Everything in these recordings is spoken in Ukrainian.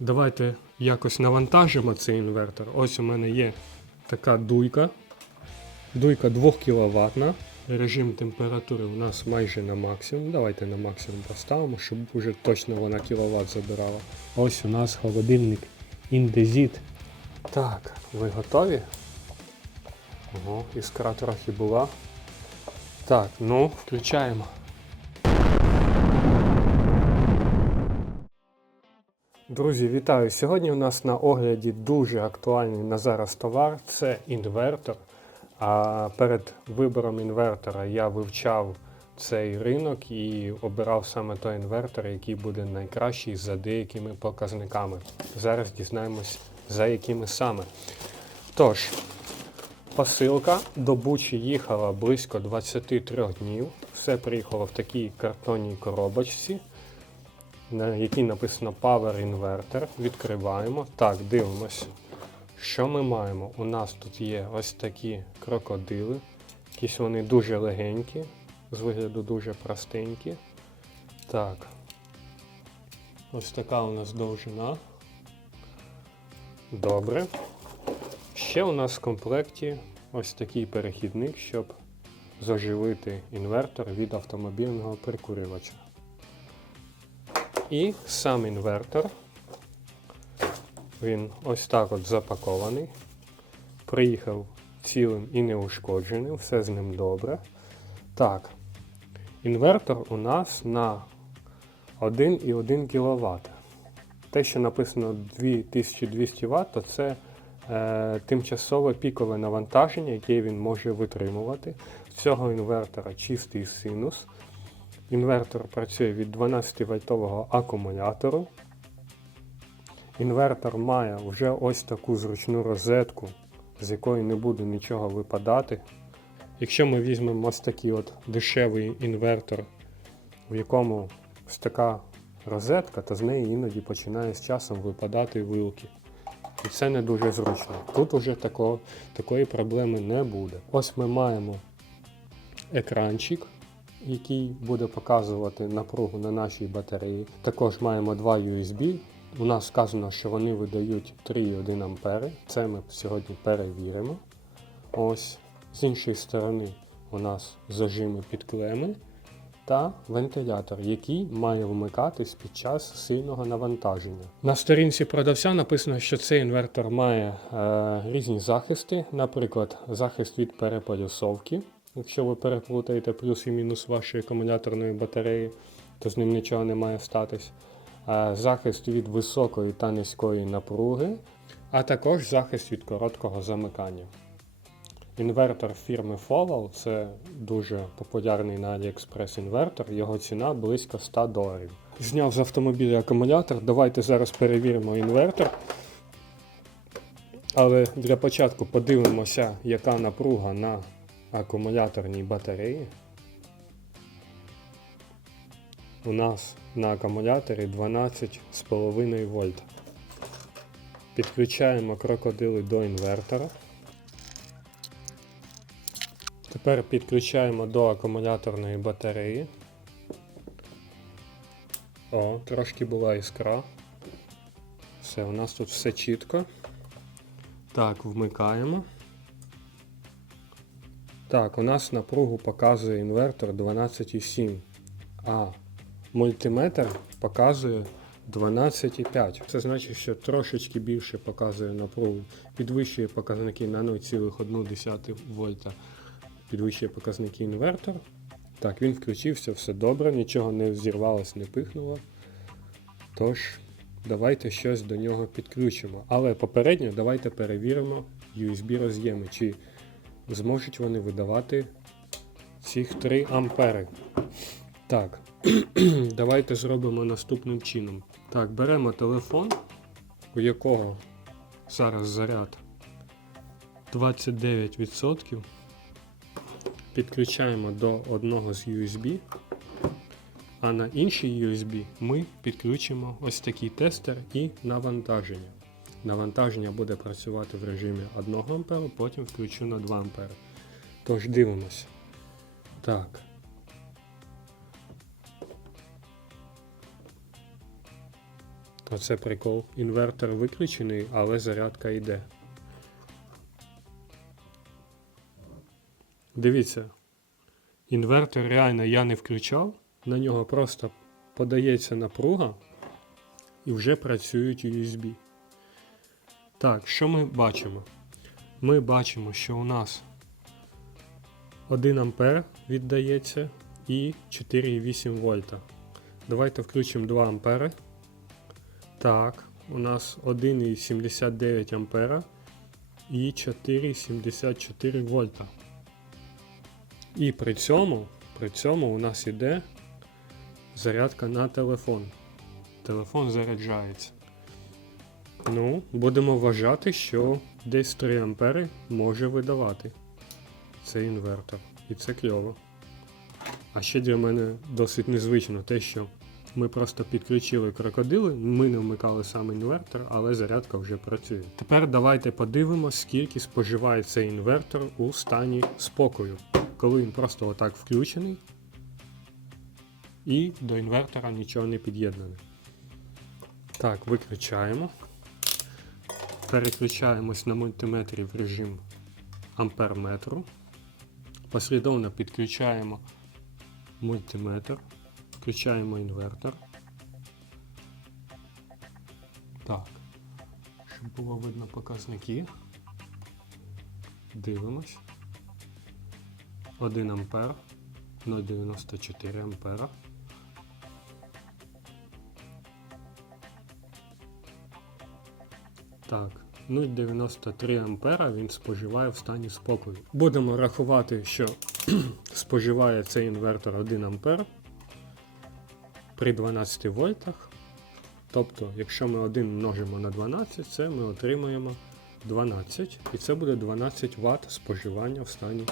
Давайте якось навантажимо цей інвертор. Ось у мене є така дуйка. Дуйка 2 кВт. Режим температури у нас майже на максимум. Давайте на максимум поставимо, щоб вже точно вона кВт забирала. Ось у нас холодильник Indesit. Так, ви готові? Ого, іскра трохи була. Так, ну, включаємо. Друзі, вітаю! Сьогодні у нас на огляді дуже актуальний на зараз товар це інвертор. А перед вибором інвертора я вивчав цей ринок і обирав саме той інвертор, який буде найкращий за деякими показниками. Зараз дізнаємось, за якими саме. Тож, посилка до Бучі їхала близько 23 днів. Все приїхало в такій картонній коробочці на якій написано Power Inverter. Відкриваємо. Так, дивимось. Що ми маємо? У нас тут є ось такі крокодили. Якісь вони дуже легенькі, з вигляду дуже простенькі. Так. Ось така у нас довжина. Добре. Ще у нас в комплекті ось такий перехідник, щоб заживити інвертор від автомобільного прикурювача. І сам інвертор. Він ось так от запакований. Приїхав цілим і неушкодженим, все з ним добре. Так, інвертор у нас на 1,1 кВт. Те, що написано 2200 Вт, то це е, тимчасове пікове навантаження, яке він може витримувати. З цього інвертора чистий синус. Інвертор працює від 12 вольтового акумулятору. Інвертор має вже ось таку зручну розетку, з якої не буде нічого випадати. Якщо ми візьмемо ось такий от дешевий інвертор, в якому ось така розетка, то з неї іноді починає з часом випадати вилки. І це не дуже зручно. Тут уже тако, такої проблеми не буде. Ось ми маємо екранчик який буде показувати напругу на нашій батареї. Також маємо два USB. У нас сказано, що вони видають 3,1 ампери. Це ми сьогодні перевіримо. Ось з іншої сторони у нас зажими під клеми та вентилятор, який має вмикатись під час сильного навантаження. На сторінці продавця написано, що цей інвертор має е, різні захисти, наприклад, захист від переполюсовки. Якщо ви переплутаєте плюс і мінус вашої акумуляторної батареї, то з ним нічого не має статись. Захист від високої та низької напруги, а також захист від короткого замикання. Інвертор фірми Follow це дуже популярний на AliExpress інвертор, його ціна близько 100 доларів. Зняв з автомобіля акумулятор. Давайте зараз перевіримо інвертор. Але для початку подивимося, яка напруга на акумуляторній батареї. У нас на акумуляторі 12,5 вольт. Підключаємо крокодили до інвертора. Тепер підключаємо до акумуляторної батареї. О, трошки була іскра. Все, у нас тут все чітко. Так, вмикаємо. Так, у нас напругу показує інвертор 12,7, а мультиметр показує 12,5. Це значить, що трошечки більше показує напругу, підвищує показники на 0,1 вольта, підвищує показники інвертор. Так, він включився, все добре, нічого не зірвалось, не пихнуло. Тож, давайте щось до нього підключимо. Але попередньо давайте перевіримо USB роз'єми. чи зможуть вони видавати цих 3 ампери. Так, давайте зробимо наступним чином. Так, беремо телефон, у якого зараз заряд 29%. Підключаємо до одного з USB, а на інший USB ми підключимо ось такий тестер і навантаження. Навантаження буде працювати в режимі 1 А, потім включу на 2 А. Тож дивимося. Так. Оце прикол. Інвертор виключений, але зарядка йде. Дивіться, інвертор реально я не включав, на нього просто подається напруга і вже працюють USB. Так, що ми бачимо? Ми бачимо, що у нас 1 ампер віддається і 4,8 вольта. Давайте включимо 2 ампери. Так, у нас 1,79 ампера і 4,74 вольта. І при цьому, при цьому у нас іде зарядка на телефон. Телефон заряджається. Ну, будемо вважати, що десь 3 ампери може видавати цей інвертор. І це кльово. А ще для мене досить незвично те, що ми просто підключили крокодили, ми не вмикали сам інвертор, але зарядка вже працює. Тепер давайте подивимось, скільки споживає цей інвертор у стані спокою, коли він просто отак включений і до інвертора нічого не під'єднане. Так, виключаємо. Переключаємось на мультиметрі в режим амперметру. Послідовно підключаємо мультиметр, включаємо інвертор. Так, щоб було видно показники. Дивимось. 1 ампер, 0,94 ампера. Так, 0,93 ампера він споживає в стані спокою. Будемо рахувати, що споживає цей інвертор 1 ампер при 12 вольтах. Тобто, якщо ми 1 множимо на 12, це ми отримаємо 12. І це буде 12 Вт споживання в стані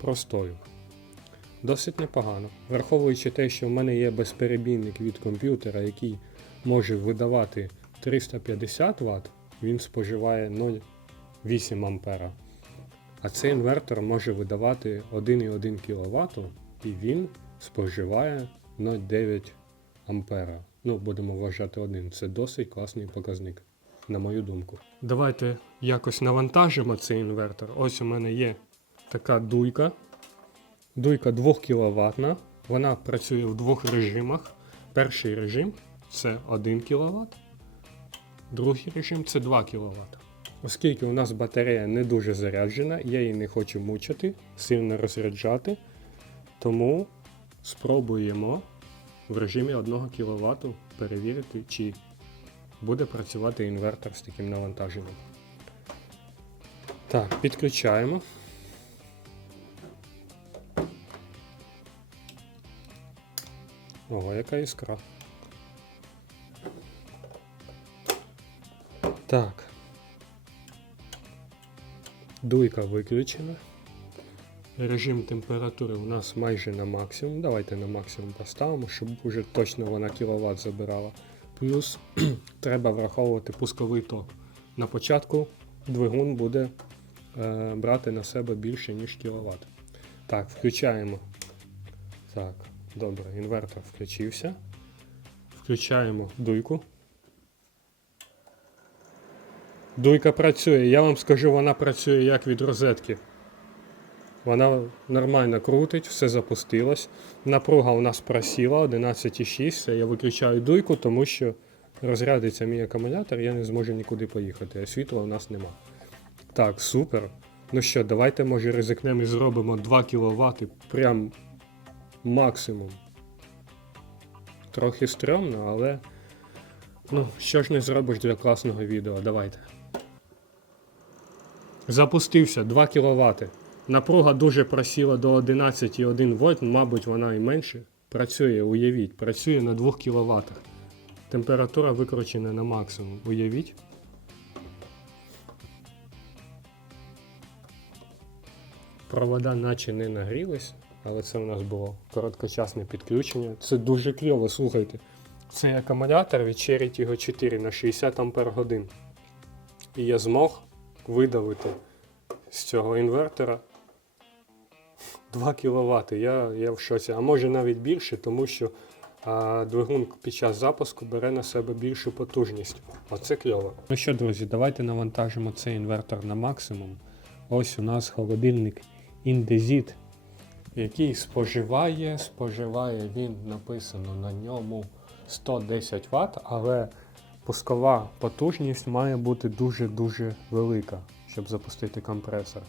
простою. Досить непогано. Враховуючи те, що в мене є безперебійник від комп'ютера, який може видавати 350 Вт, він споживає 0,8 ампера. А цей інвертор може видавати 1,1 кВт і він споживає 0,9 ампера. Ну, будемо вважати один. Це досить класний показник, на мою думку. Давайте якось навантажимо цей інвертор. Ось у мене є така дуйка. Дуйка 2 кВт. Вона працює в двох режимах. Перший режим це 1 кВт. Другий режим це 2 кВт. Оскільки у нас батарея не дуже заряджена, я її не хочу мучити, сильно розряджати. Тому спробуємо в режимі 1 кВт перевірити, чи буде працювати інвертор з таким навантаженням. Так, підключаємо. Ого, яка іскра. Так. Дуйка виключена. Режим температури у нас майже на максимум. Давайте на максимум поставимо, щоб вже точно вона кіловат забирала. Плюс треба враховувати пусковий ток. На початку двигун буде е, брати на себе більше, ніж кіловат. Так, включаємо. Так, добре, інвертор включився. Включаємо дуйку. Дуйка працює. Я вам скажу, вона працює як від розетки. Вона нормально крутить, все запустилось. Напруга у нас просіла 11,6. Я виключаю дуйку, тому що розрядиться мій акумулятор, я не зможу нікуди поїхати, а світла у нас нема. Так, супер. Ну що, давайте, може, ризикнемо і зробимо 2 кВт прям максимум. Трохи стрьомно, але. Ну, що ж не зробиш для класного відео, давайте. Запустився 2 кВт. Напруга дуже просіла до 11,1 вольт, мабуть, вона і менше. Працює, уявіть, працює на 2 кВт. Температура викручена на максимум. Уявіть. Провода наче не нагрілись, але це у нас було короткочасне підключення. Це дуже кльово, слухайте. Цей акумулятор від Cherry Tiggo 4 на 60 Ампер годин. І я змог видавити з цього інвертора 2 кВт. Я, я в шоці. А може навіть більше, тому що а двигун під час запуску бере на себе більшу потужність. Оце кльово. Ну що, друзі, давайте навантажимо цей інвертор на максимум. Ось у нас холодильник Indesit, який споживає, споживає він написано на ньому 110 Вт, але пускова потужність має бути дуже-дуже велика, щоб запустити компресор.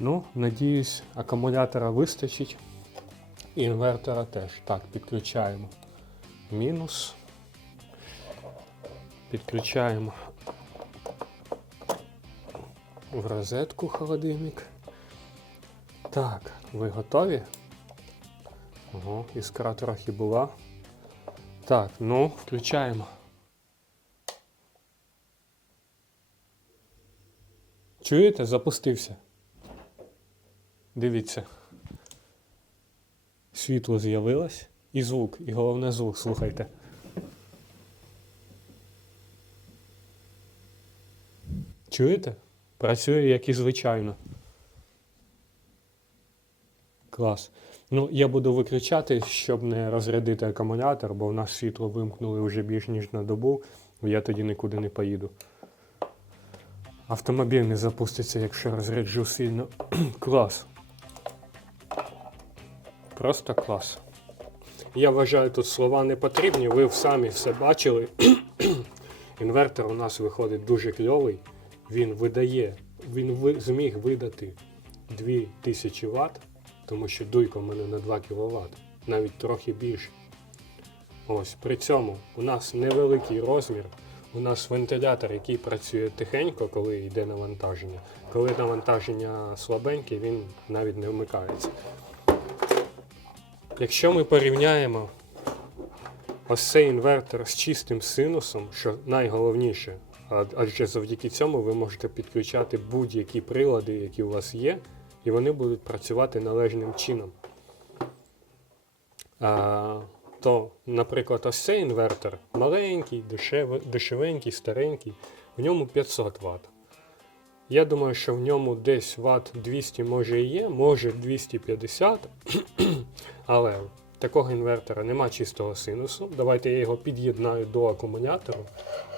Ну, надіюсь, акумулятора вистачить. І інвертора теж. Так, підключаємо. Мінус. Підключаємо в розетку холодильник. Так, ви готові? Ого, іскра трохи була. Так, ну, включаємо. Чуєте? Запустився. Дивіться. Світло з'явилось. І звук, і головне звук, слухайте. Чуєте? Працює як і звичайно. Клас. Ну, я буду виключати, щоб не розрядити акумулятор, бо в нас світло вимкнули вже більш ніж на добу, я тоді нікуди не поїду. Автомобіль не запуститься, якщо розряджу сильно. клас. Просто клас. Я вважаю, тут слова не потрібні, ви самі все бачили. Інвертор у нас виходить дуже кльовий. Він видає, він зміг видати 2000 Вт, тому що дуйка в мене на 2 кВт, навіть трохи більше. Ось при цьому у нас невеликий розмір. У нас вентилятор, який працює тихенько, коли йде навантаження. Коли навантаження слабеньке, він навіть не вмикається. Якщо ми порівняємо ось цей інвертор з чистим синусом, що найголовніше, адже завдяки цьому ви можете підключати будь-які прилади, які у вас є, і вони будуть працювати належним чином. То, наприклад, ось цей інвертор маленький, дешев, дешевенький, старенький, в ньому 500 Вт. Я думаю, що в ньому десь Вт 200 може і є, може 250, але такого інвертора нема чистого синусу. Давайте я його під'єднаю до акумулятору,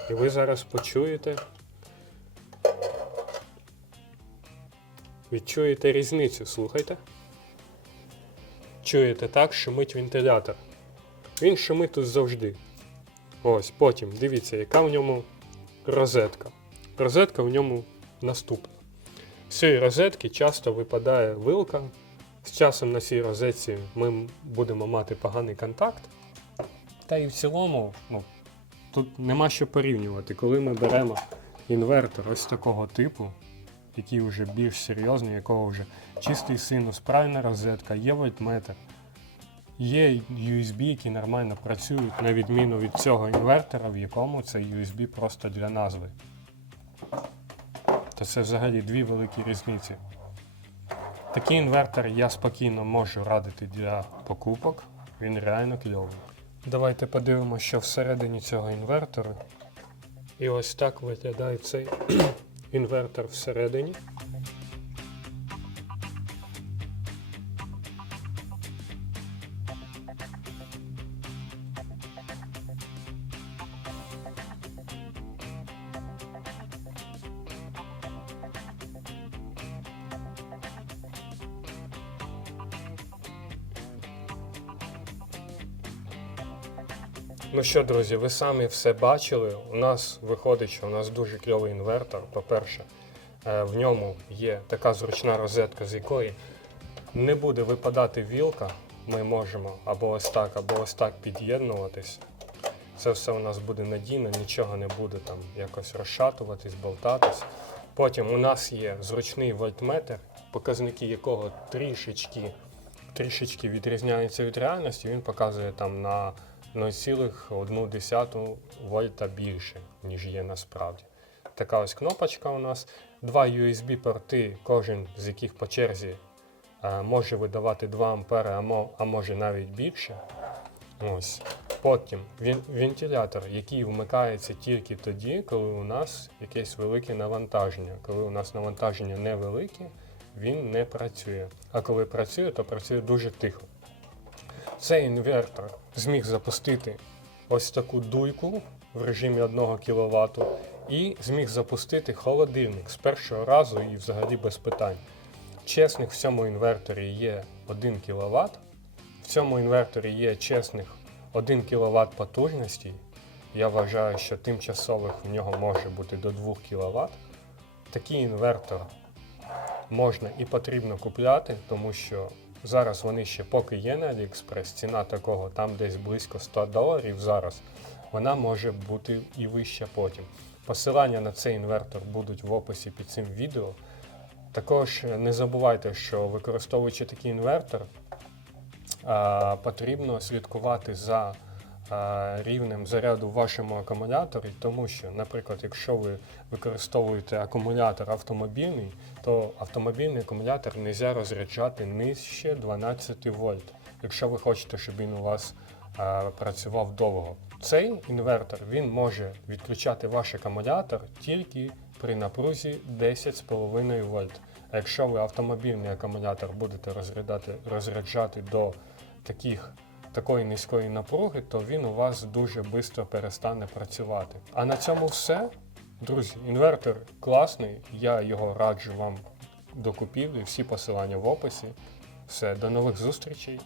і ви зараз почуєте. Відчуєте різницю, слухайте. Чуєте так, шумить вентилятор. Він шумить тут завжди. Ось, потім дивіться, яка в ньому розетка. Розетка в ньому наступна. З цієї розетки часто випадає вилка. З часом на цій розетці ми будемо мати поганий контакт. Та і в цілому, ну, тут нема що порівнювати. Коли ми беремо інвертор ось такого типу, який вже більш серйозний, якого вже чистий синус, правильна розетка, є вольтметр, є USB, які нормально працюють, на відміну від цього інвертора, в якому це USB просто для назви. То це взагалі дві великі різниці. Такий інвертор я спокійно можу радити для покупок. Він реально кльовий. Давайте подивимося, що всередині цього інвертора. І ось так виглядає цей інвертор всередині. Ну що, друзі, ви самі все бачили. У нас виходить, що у нас дуже кльовий інвертор. По-перше, е, в ньому є така зручна розетка, з якої не буде випадати вілка. Ми можемо або ось так, або ось так під'єднуватись. Це все у нас буде надійно, нічого не буде там якось розшатуватись, болтатись. Потім у нас є зручний вольтметр, показники якого трішечки, трішечки відрізняються від реальності. Він показує там на 0,1 вольта більше, ніж є насправді. Така ось кнопочка у нас. Два USB-порти, кожен з яких по черзі е, може видавати 2 ампери, а а може навіть більше. Ось. Потім вентилятор, який вмикається тільки тоді, коли у нас якесь велике навантаження. Коли у нас навантаження невелике, він не працює. А коли працює, то працює дуже тихо. Цей інвертор зміг запустити ось таку дуйку в режимі 1 кВт і зміг запустити холодильник з першого разу і взагалі без питань. Чесних в цьому інверторі є 1 кВт. В цьому інверторі є чесних 1 кВт потужності. Я вважаю, що тимчасових в нього може бути до 2 кВт. Такий інвертор можна і потрібно купляти, тому що зараз вони ще поки є на AliExpress, ціна такого там десь близько 100 доларів зараз, вона може бути і вища потім. Посилання на цей інвертор будуть в описі під цим відео. Також не забувайте, що використовуючи такий інвертор, потрібно слідкувати за рівнем заряду в вашому акумуляторі, тому що, наприклад, якщо ви використовуєте акумулятор автомобільний, то автомобільний акумулятор не можна розряджати нижче 12 вольт, якщо ви хочете, щоб він у вас працював довго. Цей інвертор він може відключати ваш акумулятор тільки при напрузі 10,5 вольт. А якщо ви автомобільний акумулятор будете розряджати до таких, такої низької напруги, то він у вас дуже швидко перестане працювати. А на цьому все. Друзі, інвертор класний, я його раджу вам до купівлі, всі посилання в описі. Все, до нових зустрічей.